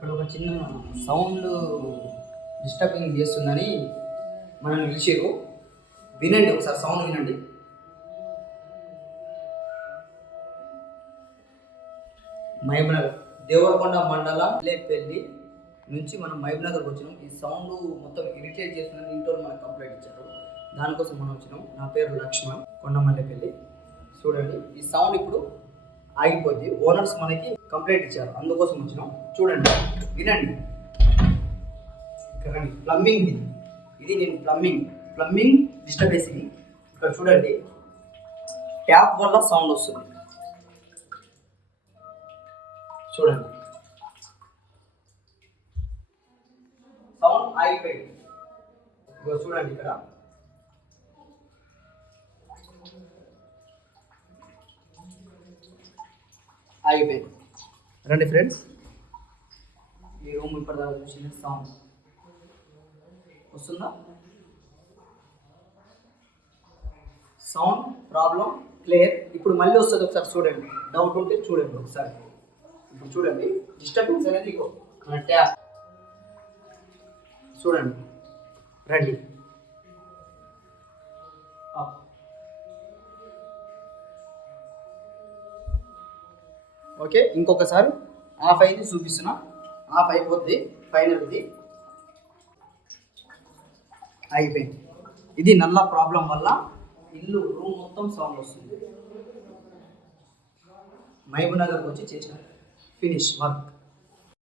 ఇక్కడ ఒక చిన్న సౌండ్ డిస్టర్బింగ్ చేస్తుందని మనల్ని పిలిచారు. వినండి, ఒకసారి సౌండ్ వినండి. మహబూబ్నగర్ దేవరకొండ మండల లేపల్లి నుంచి మనం మహబూబ్నగర్కి వచ్చినాం. ఈ సౌండ్ మొత్తం ఇరిటేట్ చేస్తుందని ఇంట్లో మనకు కంప్లైంట్ ఇచ్చారు. దానికోసం మనం వచ్చినాం. నా పేరు లక్ష్మణ్, కొండమల్లెపల్లి. చూడండి, ఈ సౌండ్ ఇప్పుడు ఆగిపోద్ది. ఓనర్స్ మనకి కంప్లైంట్ ఇచ్చారు, అందుకోసం వచ్చినాం. చూడండి, వినండి. ఇక్కడ ప్లంబింగ్ ఇది నేను ప్లంబింగ్ డిస్టర్బెన్స్. ఇక్కడ చూడండి, ట్యాప్ వల్ల సౌండ్ వస్తుంది. చూడండి, సౌండ్ ఆగిపోయింది. చూడండి, ఇక్కడ ఆగిపోయింది. రండి ఫ్రెండ్స్, ఈ రూమ్ ఇప్పటిదాకా చూసిన సౌండ్ వస్తుందా? Sound problem clear. ఇప్పుడు మళ్ళీ వస్తుంది, ఒకసారి చూడండి. డౌట్ ఉంటే చూడండి ఒకసారి. ఇప్పుడు చూడండి, డిస్టర్బెన్స్ అనేది మన ట్యాప్. చూడండి, రండి. ఓకే, ఇంకొకసారి ఆఫ్ అయింది చూపిస్తున్నా. ఆఫ్ అయిపోద్ది, ఫైనల్ ఇది అయిపోయింది. ఇది నల్ల ప్రాబ్లం వల్ల రూమ్ మొత్తం సౌండ్ వస్తుంది. మహబూబ్నగర్కి వచ్చి చేసిన ఫినిష్ వర్క్.